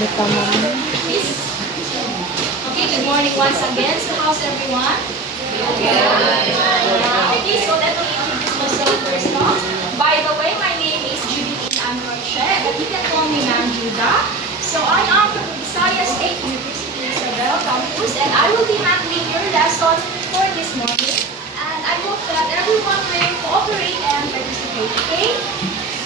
Please. Okay, good morning once again. So how's everyone? Okay, so let me introduce myself first now. By the way, my name is Jodelyn. I'm Roche, but you can call me Ma'am Judah. So I am from the Visayas State University Isabel campus, and I will be handling your lesson for this morning. And I hope that everyone will cooperate and participate, okay?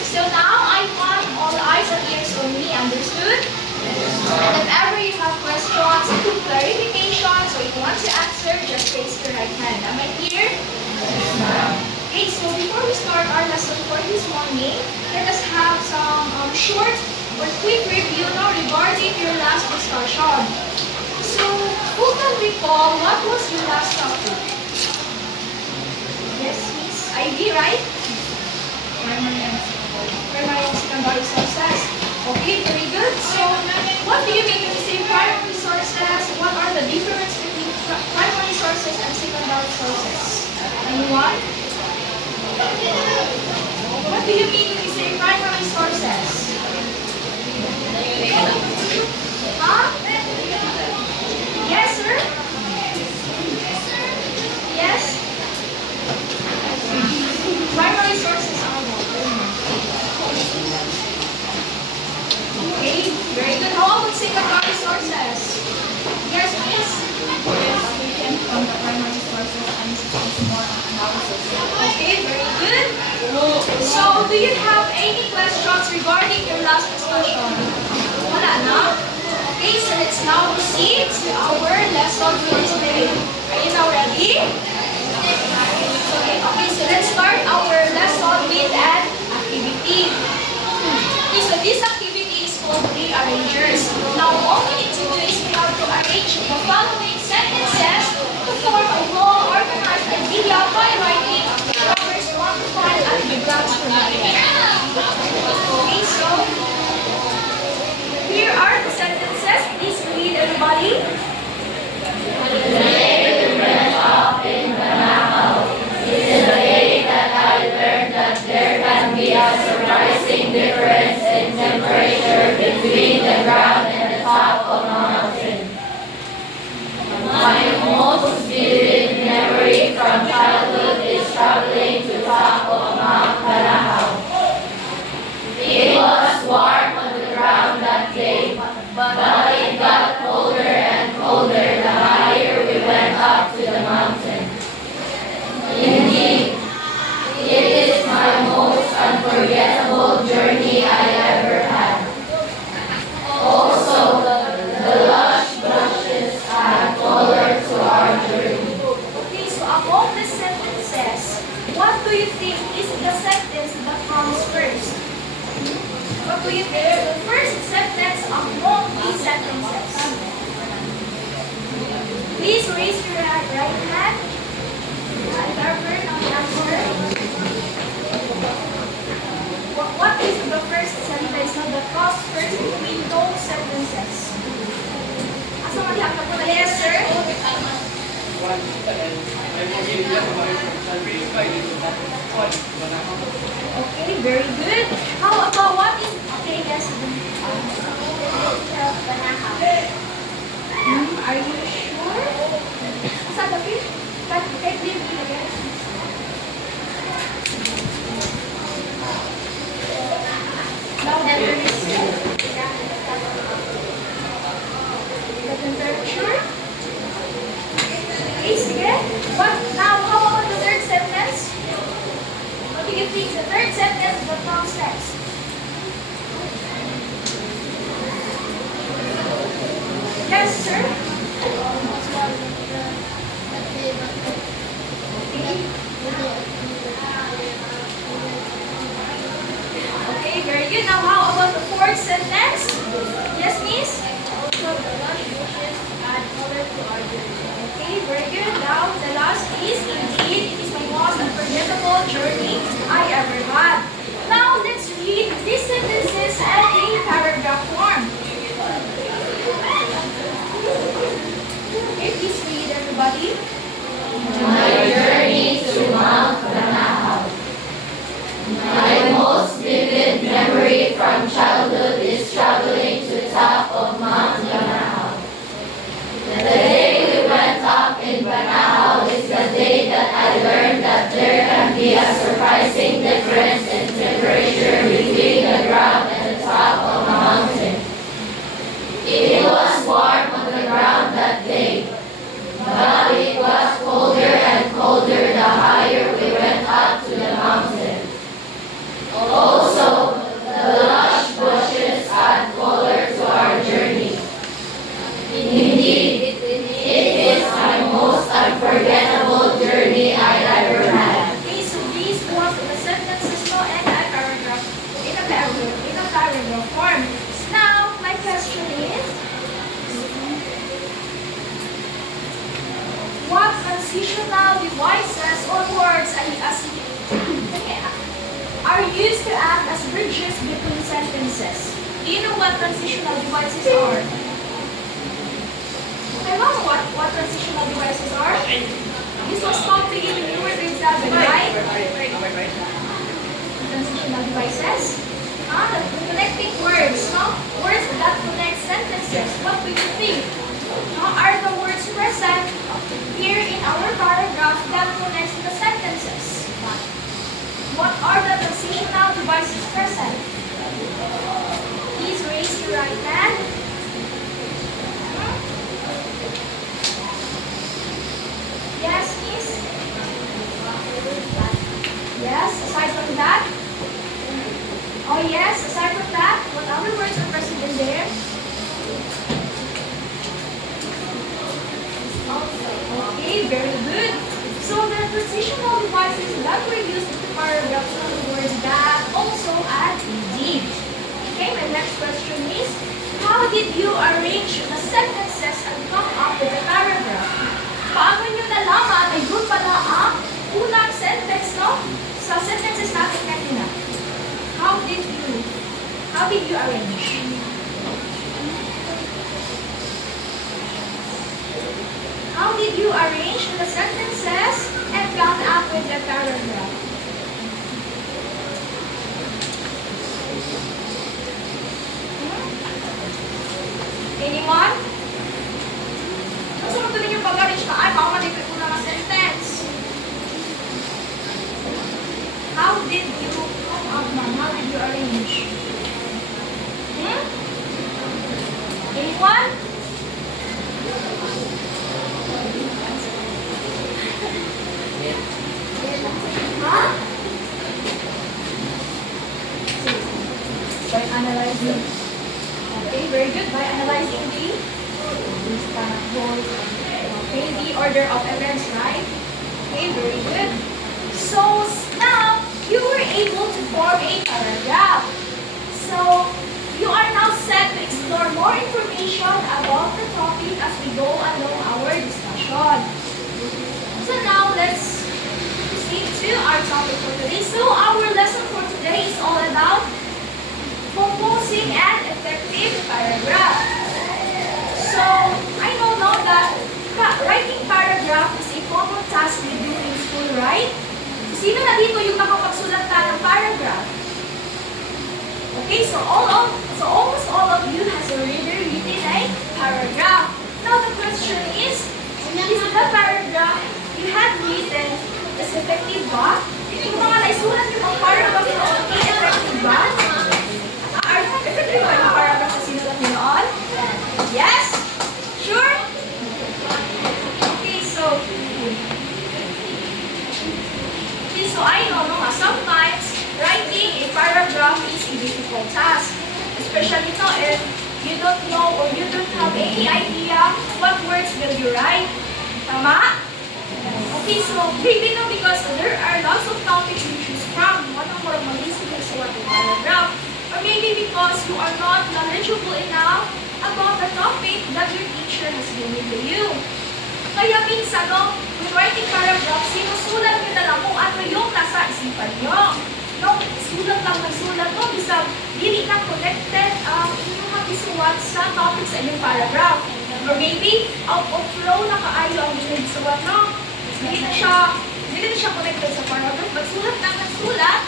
So now I want all eyes and ears on me, understood? And if ever you have questions, clarifications, or you want to answer, just raise your right hand. Am I clear? Okay, so before we start our lesson for this morning, let us have some short or quick review now regarding your last discussion. So, who can recall what was your last topic? Yes, Miss Ivy, right? Primary and secondary sources. Okay, very good. So, what do you mean when you say primary sources? What are the difference between primary sources and secondary sources? Anyone? What do you mean when you say primary sources? Huh? Yes, sir? Yes? Primary sources are what? Okay, very good. How about secondary sources? Yes, please. Yes, we can from the primary sources and it's more analysis. Okay, very good. So, do you have any questions regarding your last discussion? Wala na? Okay, so let's now proceed to our lesson for today. Are you now ready? Okay, so let's start our lesson with an activity. Okay, so this activity is called rearrangers. Now, all we need to do is we have to arrange the following sentences to form a well-organized idea by writing numbers 1 to 5 and the blanks provided. Okay, so here are the sentences. Please read, everybody. Surprising difference in temperature between the ground and the top of a mountain. My most vivid memory from childhood is traveling to top of Mount Kanahaw. It was warm on the ground that day, but it got colder and colder the higher we went up to the mountain. Indeed, it is my most unforgettable journey I ever had. Also, the lush bushes add color to our journey. Okay, so among the sentences, what do you think is the sentence that comes first? What do you think is the first sentence among these sentences? Please raise your right hand. Whoever now the answer. What is the first sentence that comes first between those sentences? Asa madihang ka po? Yes, sir? Okay, very good. How about what is... Okay, yes. Are you sure? Asa the fish? Can you read again? Now the temperature. Okay, sige. But now, how about the third sentence? What do you think? The third sentence that comes next. Yes, sir? Okay, very good. Now, how about the fourth sentence? Yes, miss? Also, the lush bushes add color to our journey. Okay, very good. Now, the last is, indeed, it is my most unforgettable journey I ever had. Now, let's read these sentences at a paragraph form. Okay, please read, everybody. My journey to Mount Kanahaw. My most vivid memory from childhood is traveling to top of paragraph form. Now, my question is, what transitional devices or words are used to act as bridges between sentences? Do you know what transitional devices are? I don't know what transitional devices are. This was taught to you when you were grade 7, right? Transitional devices. Connecting words, no? Words that connect sentences. What do you think? Are the words present here in our paragraph that connects the sentences? What are the transitional devices present? Please raise your right hand. Yes, miss? Yes, aside from that? Oh yes, aside from that, what other words are present in there? Okay, very good. So the transitional devices that were used in the paragraphs are the words that, also, and indeed. Okay, my next question is, how did you arrange the sentences and come up with the paragraph? Paano nyo nalaman na yun pala ang unang sentence, no? Sa sentences natin kanina. How did you arrange? How did you arrange the sentences and come up with the paragraph? Anyone? Kasi kung tuloy yung pag-arrange na, ay, baka malipit ko na ng sentence. How did you come up, ma'am? How did you arrange? Anyone? Huh? By analyzing. Okay, very good. By analyzing the order of events, right? Okay, very good. So now you were able to form a paragraph. So you are now set to explore more information about the topic as we go along our discussion. So now let's proceed to our topic for today. So our lesson for today is all about composing an effective paragraph. So I know now that writing paragraph is a common task we do in school, right? Sino na dito yung nakapagsulat ka ng paragraph? Okay, so almost all of you has already written a paragraph. Now the question is the paragraph you have written is effective ba? Yung mga naisulat yung mga paragraph noon, effective ba? Effective ba yung paragraph na sinulat nyo noon? Yes? Sure? Okay, so I know sometimes writing a paragraph is a difficult task. Especially if you don't know or you don't have any idea what words will you write. Tama? Okay, so maybe no, because there are lots of topics you choose from. One of our mag-isip sa what paragraph. Or maybe because you are not knowledgeable enough about the topic that your teacher has given to you. Kaya minsan, when writing paragraph, sinusulat nyo na lang kung ano yung nasa isipan nyo. Sulat lang ng sulat, bisag dili na connected inyong mag-isuwat sa topic sa inyong paragraph. Or maybe, out of flow na kaayo ang ginagisuwat, no? Dili na siya connected sa paragraph, but sulat lang ng sulat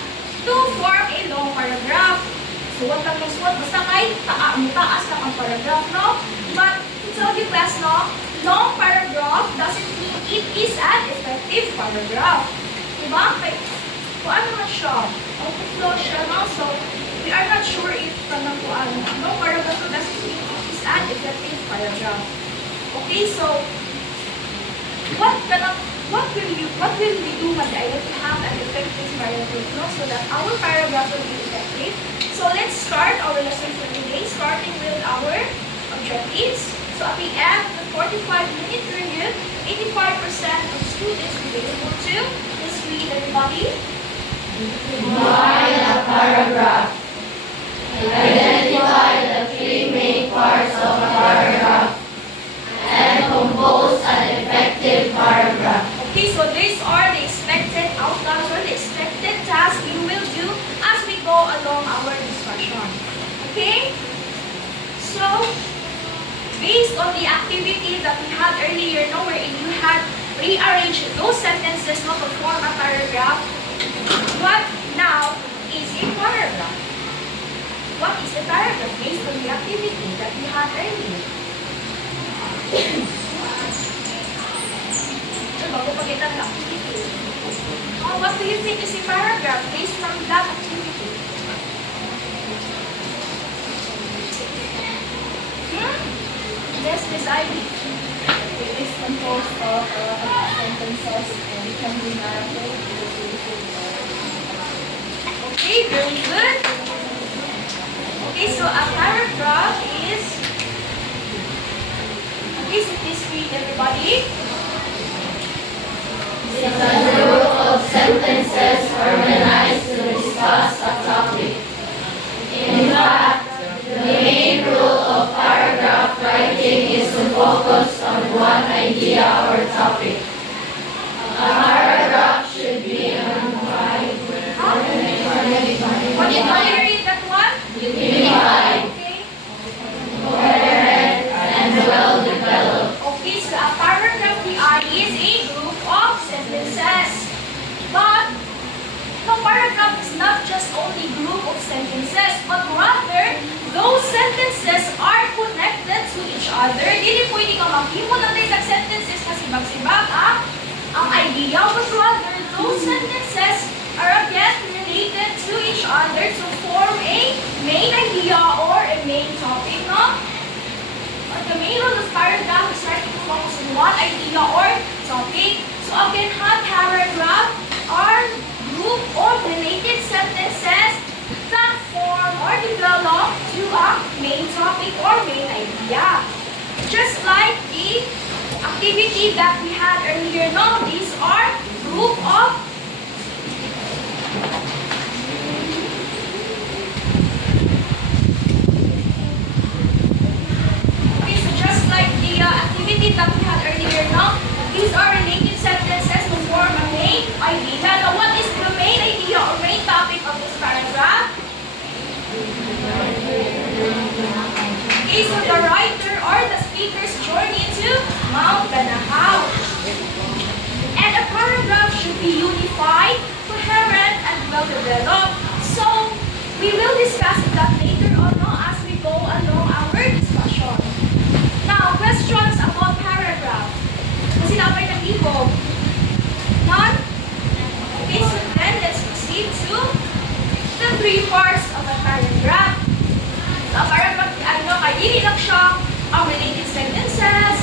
to form a long paragraph. Suwat lang ng suwat, basta kahit taas lang ang paragraph, no? But, it's all the class, no? Long paragraph doesn't mean it is an effective paragraph. Diba? Kung ano man siya, out-of-flow siya, no? So, we are not sure if kanang kung ano. Long paragraph doesn't mean it is an effective paragraph. Okay, so, what will we do when I to have an effective paragraph, no? So that our paragraph will be effective. So, let's start our lesson for today, starting with our objectives. So at the end of the 45-minute period, 85% of students will be able to just read, everybody. Write a paragraph. A Identify the three main parts of a paragraph and compose an effective paragraph. Okay, so these are the expected outcomes or the expected tasks we will do as we go along our discussion. Okay? So, based on the activity that we had earlier, wherein you had rearranged those sentences to form a paragraph, what now is a paragraph? What is a paragraph based on the activity that we had earlier? Oh, what do you think is a paragraph based from that activity? Yes, Miss Ivy. It is composed of sentences and it can be narrative. Okay, very good. Okay, so a paragraph is... Okay, so please read everybody. It's a group of sentences organized to discuss a topic. In fact, the main rule of paragraph writing is to focus on one idea or topic. A paragraph should be unified. What did you read that one? Unified, Okay. coherent, and well-developed. Okay, so a paragraph is a group of sentences. But the paragraph is not just only group of sentences, but rather those sentences are connected to each other. Dili pwede ka maghimo ng ng sentences kasi sibag-sibag ang idea, but rather those sentences are again related to each other to form a main idea or a main topic, no? The main rule of paragraph is trying to focus on one idea or topic. So again, paragraph are group of related sentences that form or develop to a main topic or main idea. Just like the activity that we had earlier, no? These are group of activity that we had earlier, no? These are related sentences to form a main idea. Now, what is the main idea or main topic of this paragraph? Okay, so the writer or the speaker's journey to Mount Banahaw. And a paragraph should be unified, coherent, and well-developed. So, we will discuss that later on, no, as we go along our discussion. Now, questions about paragraph. Kung sinabay ng ibog? None? Okay, so then let's proceed to the three parts of a paragraph. So, a paragraph, hindi lang siya ang related sentences,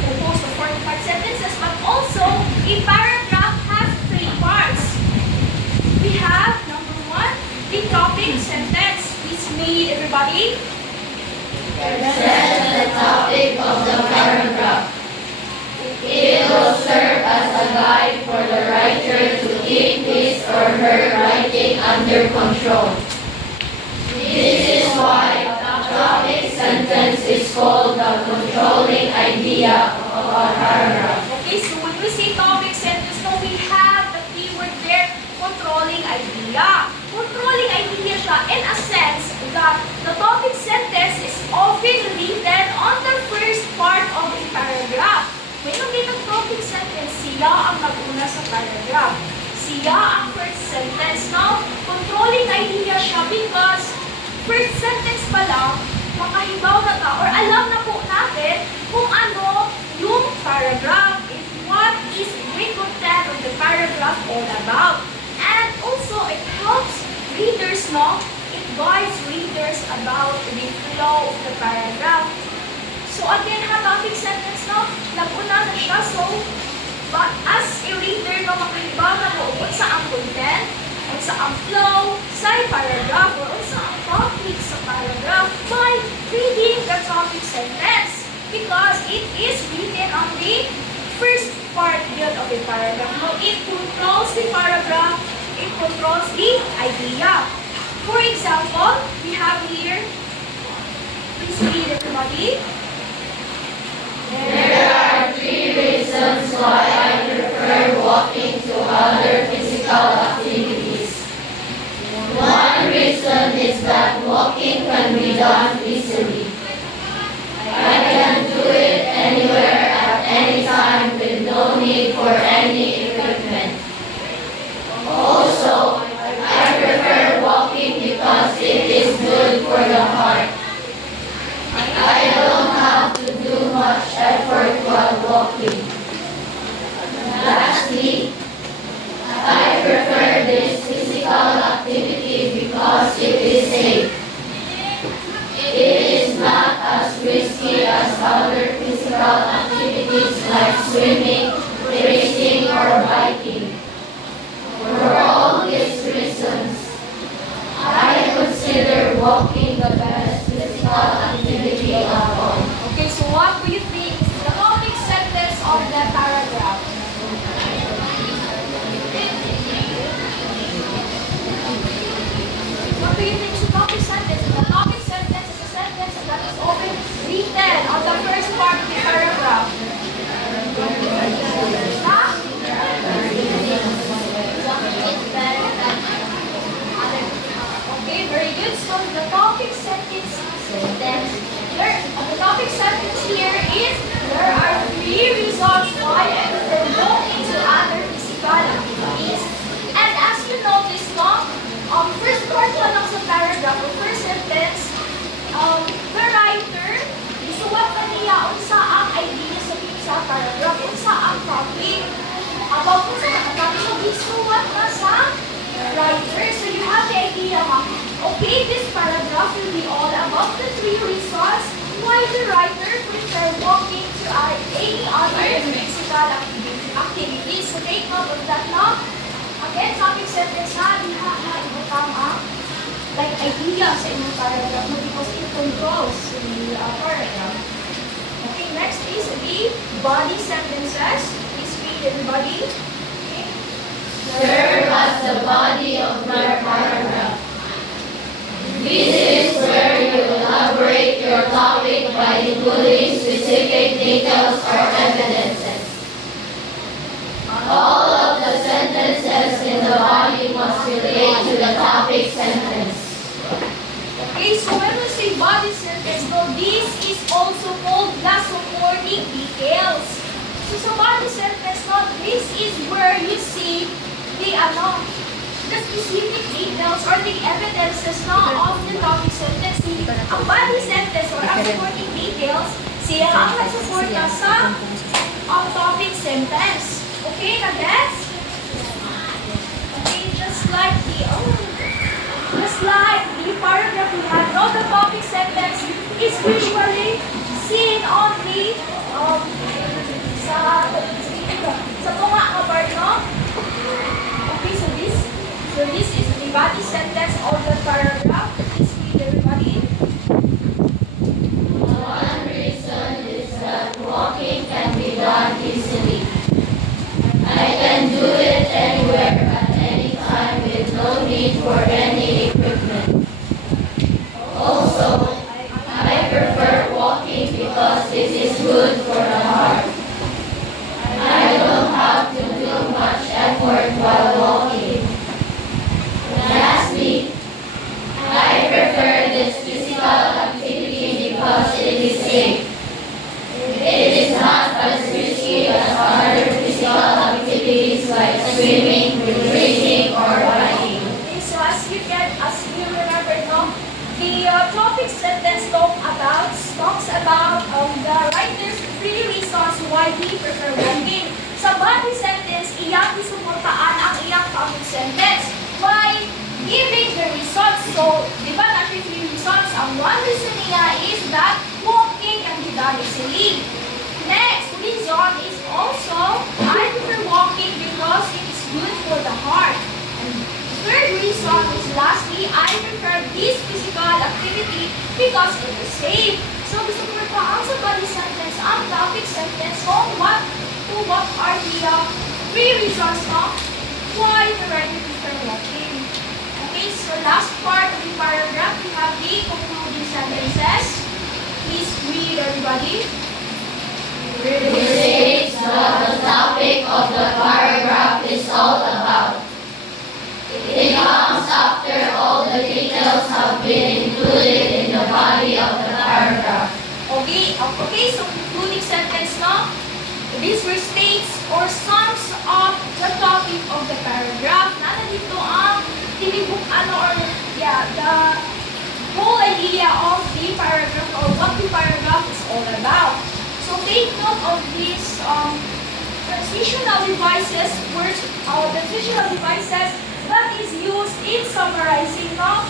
composed of 45 sentences, but also a paragraph has three parts. We have, number one, the topic sentence. Please read, everybody. Set the topic of the paragraph. It will serve as a guide for the writer to keep his or her writing under control. This is why the topic sentence is called the controlling idea of a paragraph. Okay, so when we say topic sentence, no, we have the keyword there, controlling idea. Controlling idea siya in a sense that the topic sentence is often written on the first part of a paragraph. When you ng topic sentence, siya ang nag-una sa paragraph. Siya ang first sentence. Now, controlling idea siya because first sentence pa lang, makahibaw na ta or alam na po natin kung ano yung paragraph and what is the content of the paragraph all about. And also, it helps readers, no? It guides readers about the flow of the paragraph. So again, topic sentence, no? Nag-una na siya. So, but as a reader, no, makahibaw na mo kung sa ang content, kung sa ang flow, sa paragraph, or sa ang topic sa paragraph by reading the topic sentence. Because it is written on the first part yun of the paragraph. No, it controls the paragraph. It controls the idea. For example, we have everybody? There are three reasons why I prefer walking to other physical activities. One reason is that walking can be done easily. I can do it anywhere at any time with no need for any equipment. Also, I prefer walking because it is good for the heart. I don't have to do much effort while walking. Lastly, I prefer this physical activity because it is safe. It is not as risky as other physical activities like swimming, racing, or biking. For all these reasons, I consider walking the best physical activity of all. Okay, so what do you think is the topic sentence of the paragraph? What do you think is the topic sentence? The topic sentence is a sentence that is often written on the first part of the paragraph. Huh? Okay, very good. So the topic sentence the topic sentence here is there are three reasons why I prefer walking to other physical activities. And as you notice, no, first part pa lang sa paragraph, o first sentence, the writer, isuwat pa niya unsa ang idea sa paragraph, unsa ang topic. About unsa ang topic, so isuwat na sa writer. So you have the idea, okay, this paragraph will be all about the three reasons why the writer prefer walking to any other physical activities. So take note of that now. Again, topic sentence na, ibutang like idea sa inyong paragraph mo because it controls the paragraph. Okay, next is the body sentences. Please read everybody. Okay. Serve as the body of your paragraph. This is where you elaborate your topic by including specific details or evidences. All of the sentences in the body must relate to the topic sentence. Okay, so when we say body sentence, so this is also called the supporting details. So sa body sentence, no, this is where you see the specific details or the evidences of the topic sentence. Ang body sentence or ang supporting details, siya ang nag-support na sa topic sentence. Okay, na-gets? Okay, just like the paragraph we had, no, the topic sentence is usually seen on the sa tunga nga part, no? Okay, so this is the body sentence of the paragraph. Please read everybody. One reason is that walking can be done easily. I can do it anywhere at any time with no need for any equipment. Also, I prefer walking because it is good for the heart. I don't have to do much effort while walking. Lastly, I prefer this physical activity because it is safe. It is not as risky as other physical activities like swimming, racing, or biking. Okay, so as you remember, no, the topic sentence talks about the writer's three reasons why he prefer walking. Sa body sentence, iyang isuportaan ang iyang topic sentence by giving the reasons. So, di ba natin three reasons? Ang one reason niya is that walking can be done easily. Next reason is also, I prefer walking because it is good for the heart. And third reason is lastly, I prefer this physical activity because it is safe. So, gusto ko ipaan sa body sentence ang topic sentence kung what are the three reasons why the writer prefer walking. Okay, so last part of the paragraph, we have the concluding sentences. Please read, everybody. Which states what the topic of the paragraph is all about. It comes after all the details have been included in the body of the paragraph. Okay, so concluding sentence, no? These were states or sums up the topic of the paragraph. Nana dito ang tinibuk or the whole idea of the paragraph or what the paragraph is all about. So take note of these transitional devices, words, transitional devices that is used in summarizing, no?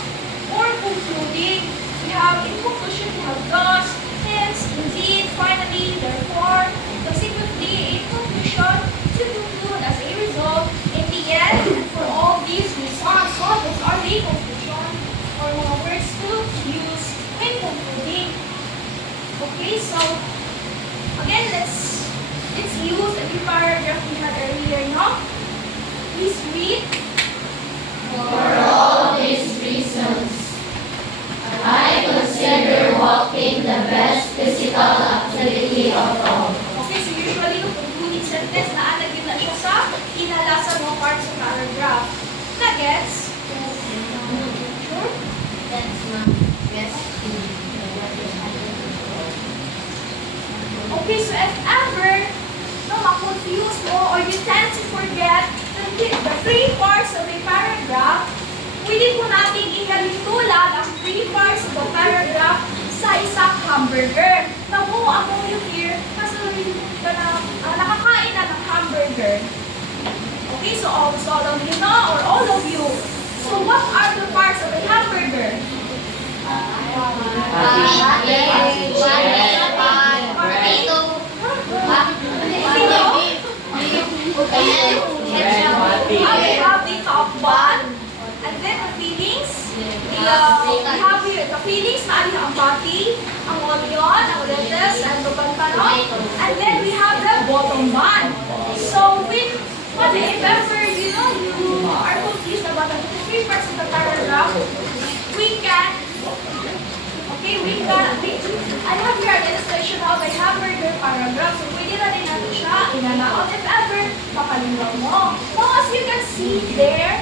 Or concluding. We have in conclusion, we have thus, hence, indeed, finally, therefore, consequently, in conclusion, to conclude as a result, in the end, for all these reasons. So those are the conclusion or mga words to use when concluding. Okay, so again, let's use the paragraph we had earlier, no? Please read. For all these reasons, I consider walking the best physical activity of all. Okay, so usually no concluding sentence na alagin na siya sa inalasa mo part sa paragraph. Na-gets? Sure? That's not best. Okay, so if ever no ma-confuse mo or you tend to forget the three parts of a paragraph, pwede po natin ihalintulad ang three parts of the paragraph sa isang hamburger. Now, who among you here nakakain na ng hamburger? Okay, so almost all of you know or all of you. So what are the parts of a hamburger? We have the top bun, and then the fillings. We have here the fillings, maali ang patty, ang onion, ang lettuce, and the pantalon. And then we have the bottom bun. So if ever you are confused about the three parts of the paragraph, I have here an illustration of a hamburger paragraph. So pwede na rin natin siya inanaot if ever makalimutan mo. Now as you can see there,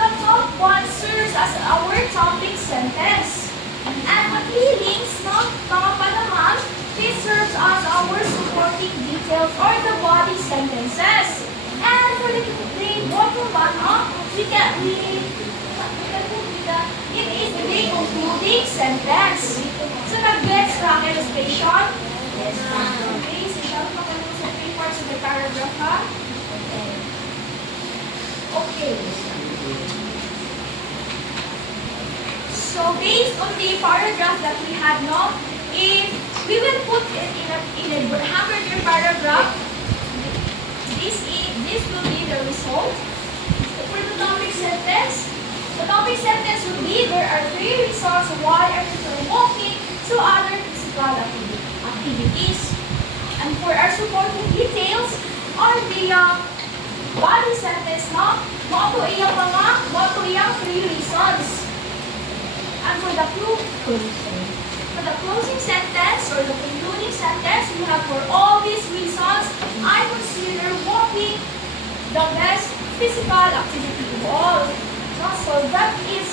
the top one serves as our topic sentence. And the feelings, mga panaman, this serves as our supporting details or the body sentences. And for the bottom one, it is the concluding sentence. So nag-gets na ang illustration? Yes, ma'am. Okay, so siya makakalun sa three parts of the paragraph, ha? Okay. So based on the paragraph that we had, if we will put it in a hamburger paragraph, this will be the result. For the topic sentence, the topic sentence will be, there are three reasons why I prefer walking to other physical activities. And for our supporting details, are the body sentence, mo iyang three reasons. And for the closing sentence or the concluding sentence, we have for all these reasons, I consider walking the best physical activity of all. So that is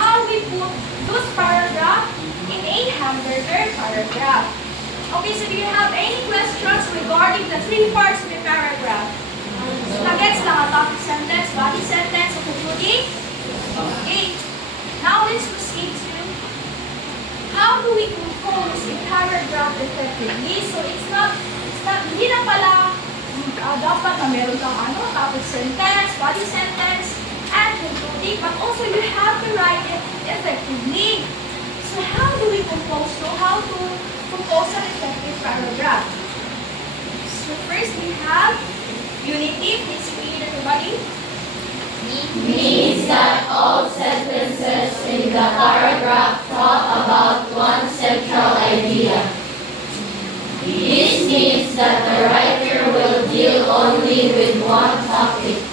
how we put those paragraph in a hamburger paragraph. Okay, so do you have any questions regarding the three parts of the paragraph? Nagets lang ang topic sentence, body sentence, o concluding? Okay. Now let's proceed to how do we compose a paragraph effectively? So hindi na pala dapat na meron kang topic sentence, body sentence, and concluding, but also you have to write it effectively. So how do we compose? So how to compose an effective paragraph? So first we have unitive. Please read, everybody. Means that all sentences in the paragraph talk about one central idea. This means that the writer will deal only with one topic.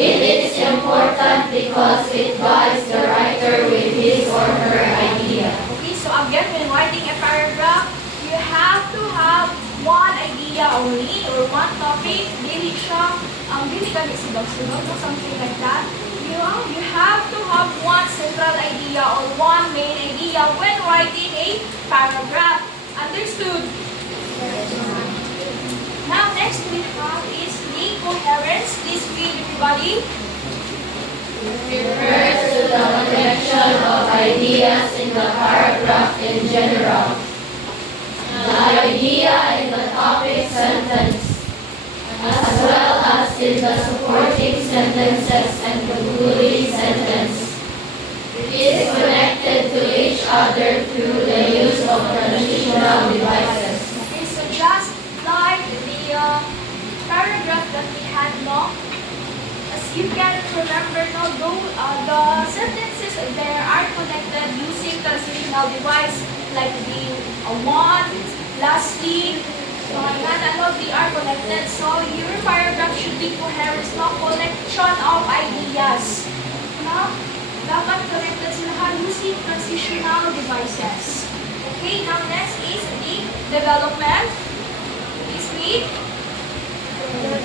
It is important because it guides the writer with his or her idea. Okay, so again, idea only or one topic, dili siya, dili kami sunod-sunod or something like that. You have to have one central idea or one main idea when writing a paragraph. Understood? Now, next we have is the coherence. Please read, everybody. Refers to the connection of ideas in the paragraph in general. The idea in the topic sentence, as well as in the supporting sentences and concluding sentence, is connected to each other through the use of transitional devices. Okay, so just like the paragraph that we had, no? As you can remember, no, the sentences there are connected using transitional device like the one, lastly, they are connected. So your paragraph should be coherent, no? Collection of ideas. No? Dapat connected sila using transitional devices. Okay, now next is the development. Please read.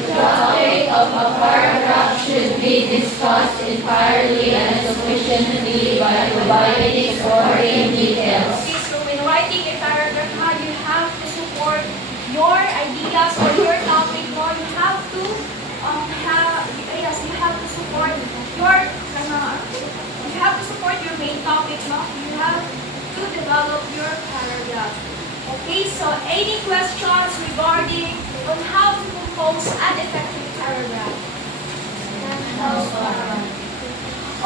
The topic of a paragraph should be discussed entirely and sufficiently by providing supporting details. Okay, so when writing a paragraph, you have to support your ideas or your topic, or you have to you have to support your main topic, no? You have to develop your paragraph. Okay, so any questions regarding on how to compose an effective paragraph?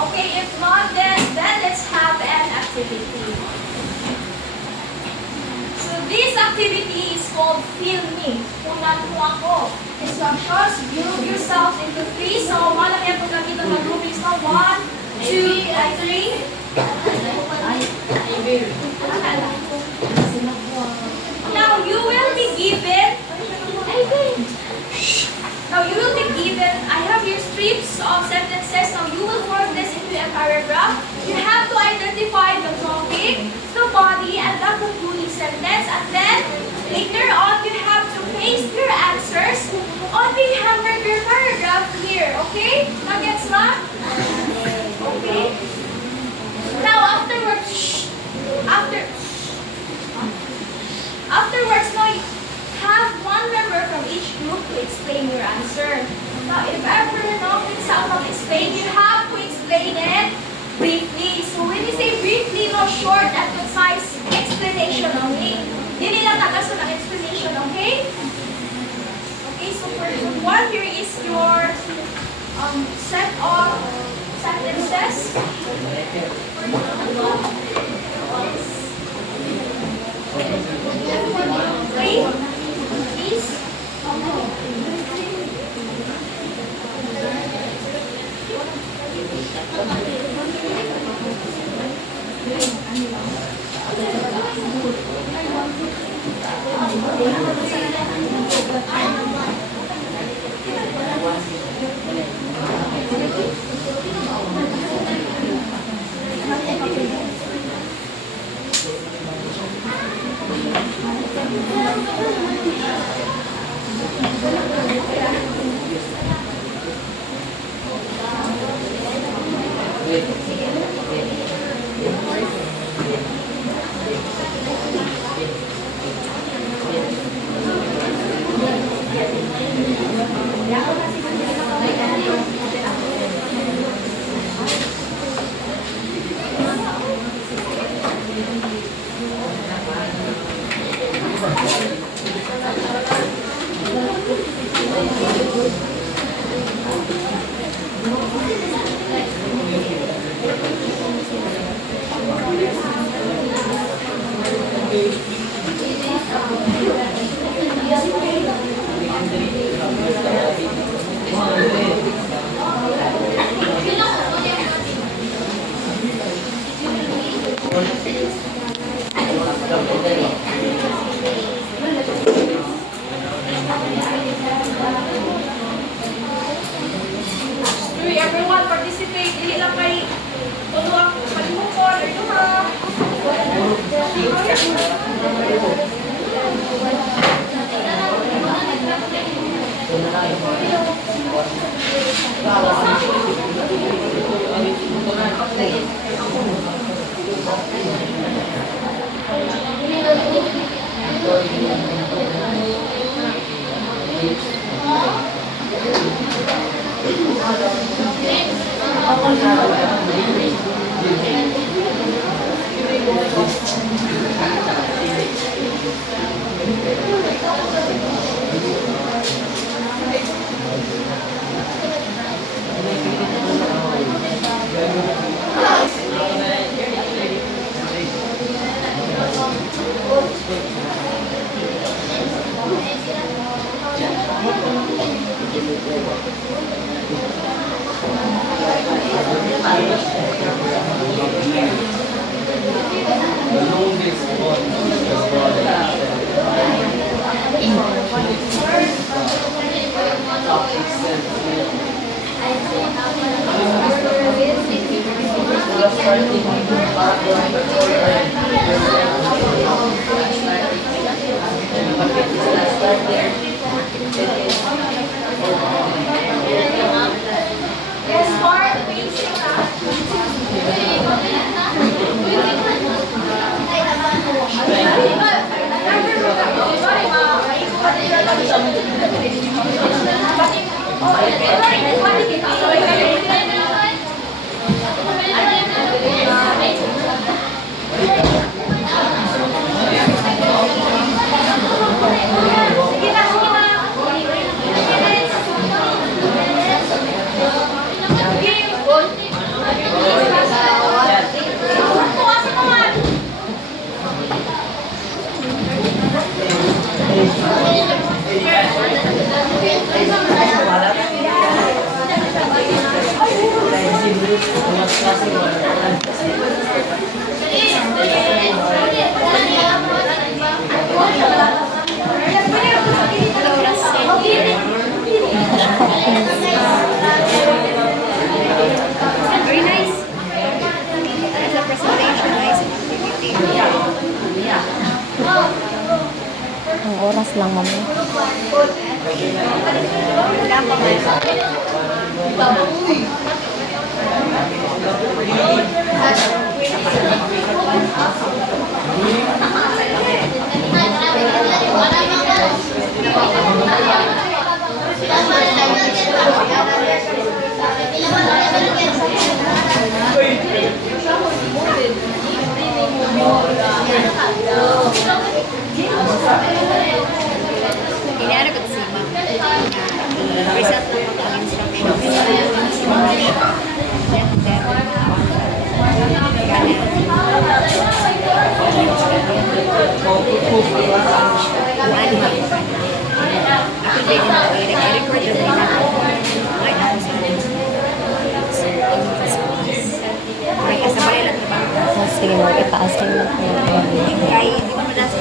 Okay, if not, then let's have an activity. So this activity is called Feel Me. Kunan mo ako. Instructions, group yourself into 3. So, malaki po kami ito ng groupings na 1, 2, and 3. Now, you will be given I have your strips of sentences. Now, you will form this into a paragraph. You have to identify the topic, the body, and the concluding sentence. And then, later on, you have to paste your answers on the hamburger paragraph here. Okay? Now, gets na? Okay? Now, afterwards, now, have one member from each group to explain your answer. Now, if ever someone explain, you have to explain it briefly. So, when you say briefly, no, short and concise explanation only. Hindi lang tagas ng explanation, okay? Okay, so for group 1, here is your set of sentences. Three. Please. Yes, Mark, facing that. Very nice. Nice the presentation, nice activity. Ang oras lang, mami. Inaano ko si ma'am. Result po po ang instructions. Si Roche. Ako din na i-record yun na ay ako sa sir ang facilities. May kasabay lang ba? Sige mo, itaas din mo. Kaya hindi mo malas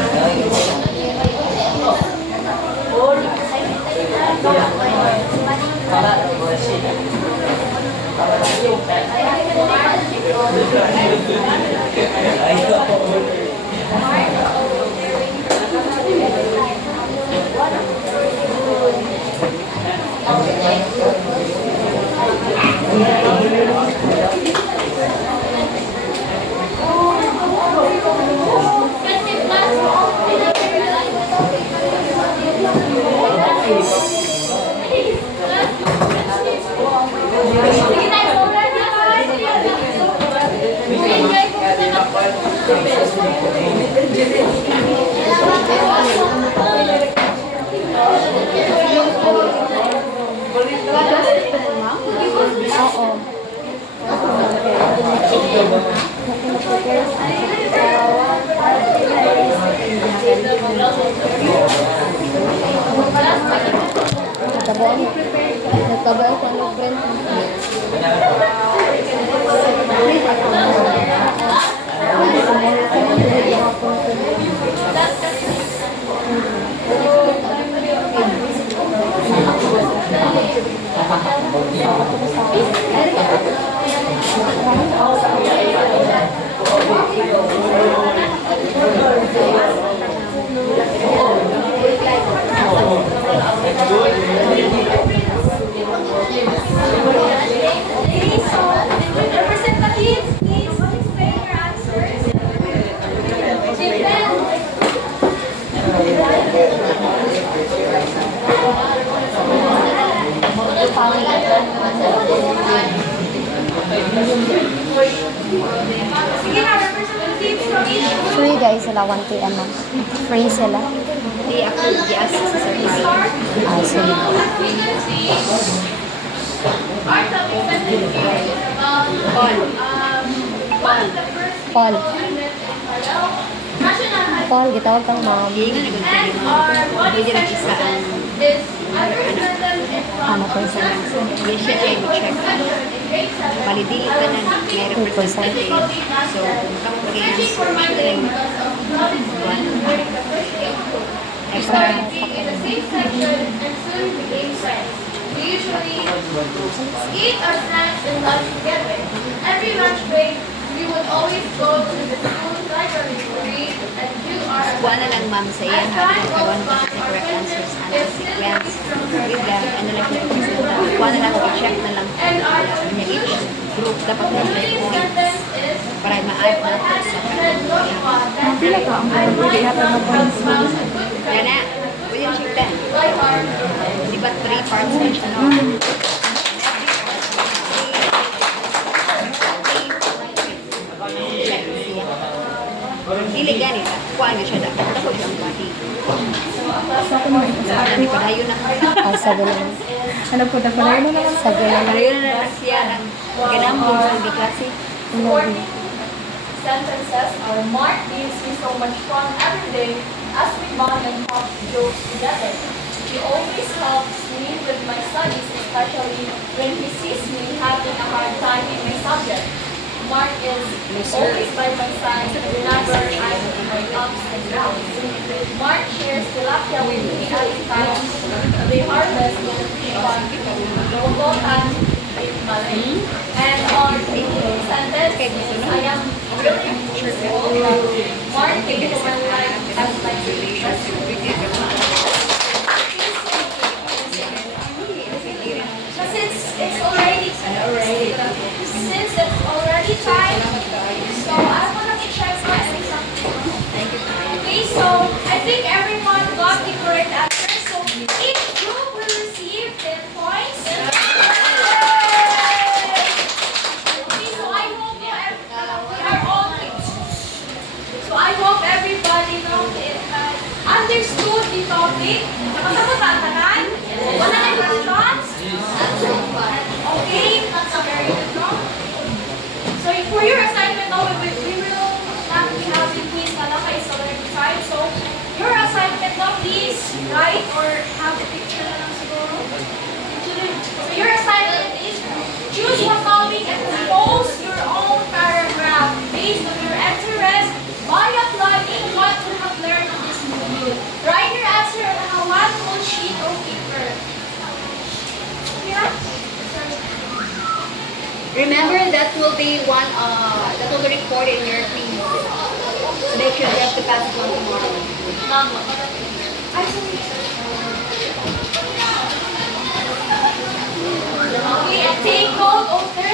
Nagtabaw ko ng friend. Representative Sige na, representatives from each group. Free guys sila, 1 p.m. ma'am. Free sila. Hindi ako i-ask sa survey. Ah, sige. Our topic session here is about one of the first Paul. students in Parel, National High Paul, gitawag kang ma'am. Hindi nga And nagulpili mo. our body Hindi rin session isa ang is understanding in Ano front po of isa? hindi siya kayo check. Palidili ka na may representative. So, kung kang mag-i-answer, siya na lang extra. in the same section and soon became friends. We usually eat our snacks and lunch together. Every lunch break, we would always go to the school library to read and do our Kuha na lang ma'am sa iya ha. Kung kawan pa sa correct answers and the sequence with them and then like kuha na lang i-check na lang and our niya each group dapat na may opening points sentence is para ma-add na what po had sa said Joshua that day, I might have from smiles and good Yan na. friends Pwede check that. like our Di ba 3 parts na siya no? Check siya. Dili gani na. Kuha niya siya dapat. Ako siya ang body. Hindi pa dayo na. Ah, sabi naman. Ano po na pala mo na lang? Sabi naman. Dayo na lang siya ng ganambong sa giklase. Sentences are Mark gives me so much fun every day as we bond and talk jokes together. He always helps me with my studies, especially when he sees me having a hard time in my subject. Mark is always by my side whenever I'm in my ups and downs. Mark shares tilapia with me every time they harvest in the fish pond Bogotan in Malay. And on sentence is, I am really grateful that Mark takes over my life as my since it's already time, so I want to check my exam. Okay, so I think everyone got the correct answer. So each group will receive 10 points. Okay, so I hope we are all so I hope everybody knows it understood the topic. Nakasabot ang tanan? Wala na questions? Okay, that's a very good no? So for your assignment now, we will not be having quiz na lang kayo sa learning time. So your assignment now, please write or have a picture na lang siguro. So your assignment is choose one topic and compose your own paragraph based on your interest by applying what you have learned on this module. Write your answer on a one full sheet of paper. Okay na? Remember that will be that will be recorded in your thing. So make sure you have to pass it on tomorrow. Okay, and take note of the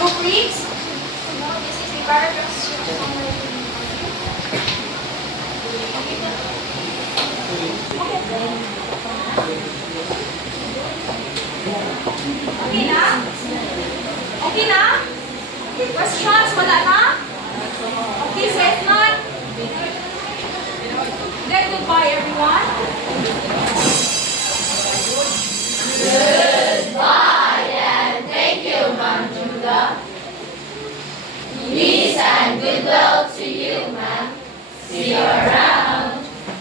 rubrics. This is the paragraph. Okay na? Okay na? Questions? Wala na? Okay, so if not, then goodbye everyone. Goodbye and thank you, Ma'am Judah. Peace and goodwill to you, ma'am. See you around.